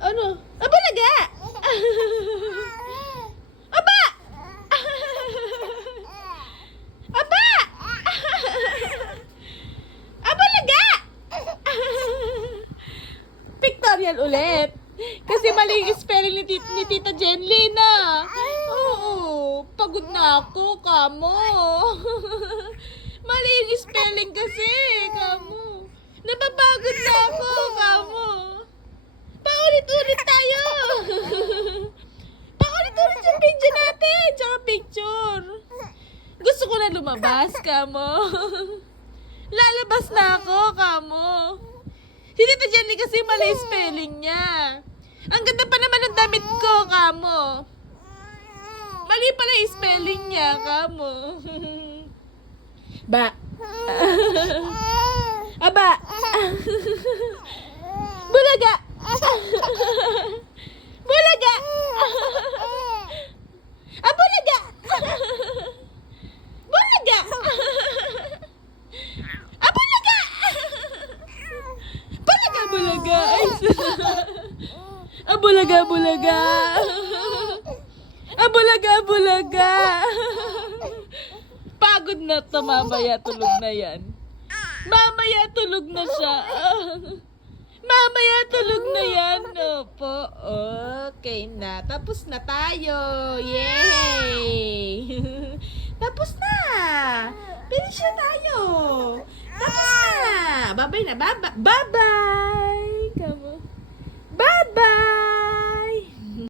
Ano? Abalaga! Aba! Aba! Abalaga! Pictorial ulit. Kasi mali yung spelling ni Tita Jenlyn na. Oo, pagod na ako, kamo. Mali yung spelling kasi, kamo. Napapagod na ako, kamo. Paulit-ulit tayo. Paulit-ulit yung video natin, tsaka picture. Gusto ko na lumabas, kamo. Lalabas na ako, kamo. Si Tita Jenny kasi mali spelling niya. Ang ganda pa naman ng damit ko, kamo. Mali pala yung spelling niya, kamo. Ba. Aba. Bulaga. Bulaga. Bulaga. Bulaga. Bulaga. Bulaga, bulaga. Ay, bulaga, bulaga. Bulaga, bulaga. Pagod na to, mamaya tulog na yan. Mamaya tulog na siya. Mamaya tulog na yan. Opo, okay na. Tapos na tayo. Yay! Tapos na. Finish na tayo. Tapos na. Bye-bye na. Bye-bye. Bye-bye. Come on. Bye-bye.